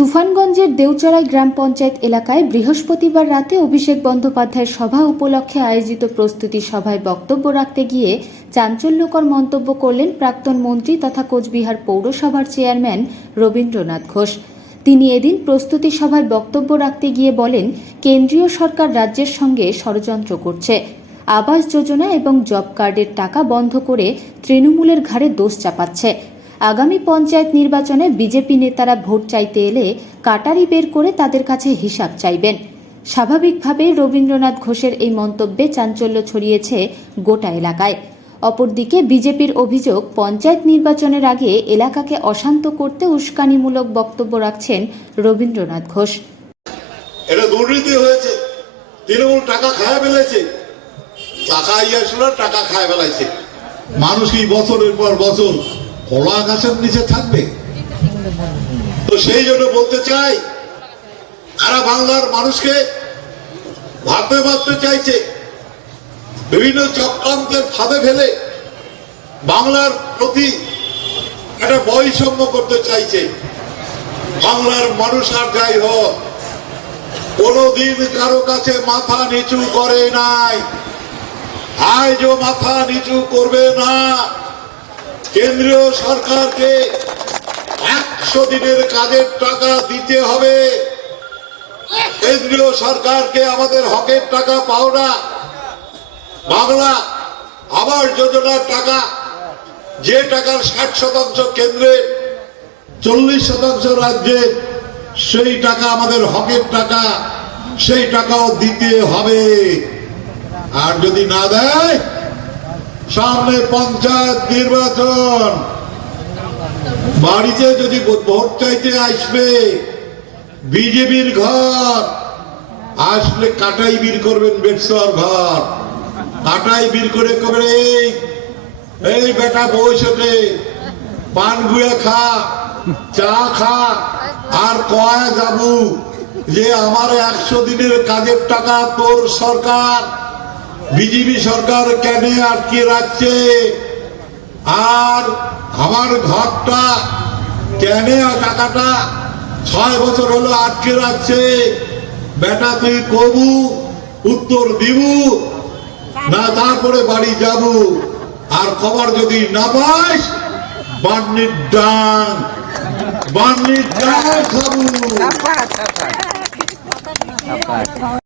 তুফানগঞ্জের দেউচড়াই গ্রাম পঞ্চায়েত এলাকায় বৃহস্পতিবার রাতে অভিষেক বন্দ্যোপাধ্যায়ের সভা উপলক্ষে আয়োজিত প্রস্তুতি সভায় বক্তব্য রাখতে গিয়ে চাঞ্চল্যকর মন্তব্য করলেন প্রাক্তন মন্ত্রী তথা কোচবিহার পৌরসভার চেয়ারম্যান রবীন্দ্রনাথ ঘোষ। তিনি এদিন প্রস্তুতি সভায় বক্তব্য রাখতে গিয়ে বলেন, কেন্দ্রীয় সরকার রাজ্যের সঙ্গে ষড়যন্ত্র করছে। আবাস যোজনা এবং জব কার্ডের টাকা বন্ধ করে তৃণমূলের ঘাড়ে দোষ চাপাচ্ছে। আগামী পঞ্চায়েত নির্বাচনে বিজেপি নেতারা ভোট চাইতে এলে কাটারি বের করে তাদের কাছে হিসাব চাইবেন। স্বাভাবিকভাবেই রবীন্দ্রনাথ ঘোষের এই মন্তব্যে চাঞ্চল্য ছড়িয়েছে গোটা এলাকায়। অপরদিকে বিজেপির অভিযোগ, পঞ্চায়েত নির্বাচনের আগে এলাকাকে অশান্ত করতে উস্কানিমূলক বক্তব্য রাখছেন রবীন্দ্রনাথ ঘোষ। এটা দুর্নীতি হয়েছে, তৃণমূল টাকা খায় ফেলেছে, টাকা আসলে টাকা খায় ফেলাইছে। মানুষ কি বছরের পর বছর কলা গাছের নিচে থাকবে? তো সেই জন্য বলতে চাই, সারা বাংলার মানুষকে ভাবতে চাইছে, বিভিন্ন চক্রান্তের ফাঁদে ফেলে বাংলার প্রতি একটা বৈষম্য করতে চাইছে। বাংলার মানুষ আর যাই হোক কোনদিন কারো কাছে মাথা নিচু করে নাই, আজও মাথা নিচু করবে না। কেন্দ্রীয় সরকারকে 100 দিনের কাজের টাকা দিতে হবে। কেন্দ্রীয় সরকারকে আমাদের হকের টাকা পাও না। বাংলা আবাস যোজনার টাকা, যে টাকার 60% কেন্দ্রে, 40% রাজ্যে, সেই টাকা আমাদের হকের টাকা, সেই টাকাও দিতে হবে। আর যদি না দেয়, সামনে পঞ্চায়েত নির্বাচন, বাড়িতে যদি ভোট চাইতে আসবে বিজেপির ঘর, আসলে কাটাই বীর করবেন, বেটসর ঘর কাটাই বীর করে কবে এই বেটা বয়সে পান গুয়া খা, চা খা, আর কয়া যাবু যে আমার 100 দিনের কাজের টাকা তোর সরকার, বিজেপি সরকার কেন আটকে রাখছে, আর আমার ঘরটা কেন টাকাটা 6 বছর হলো আটকে রাখছে। বেটা তুই কবু উত্তর দিবু না, তারপরে বাড়ি যাবো। আর খবর যদি না পাস, বান্নির ডাং খাবো।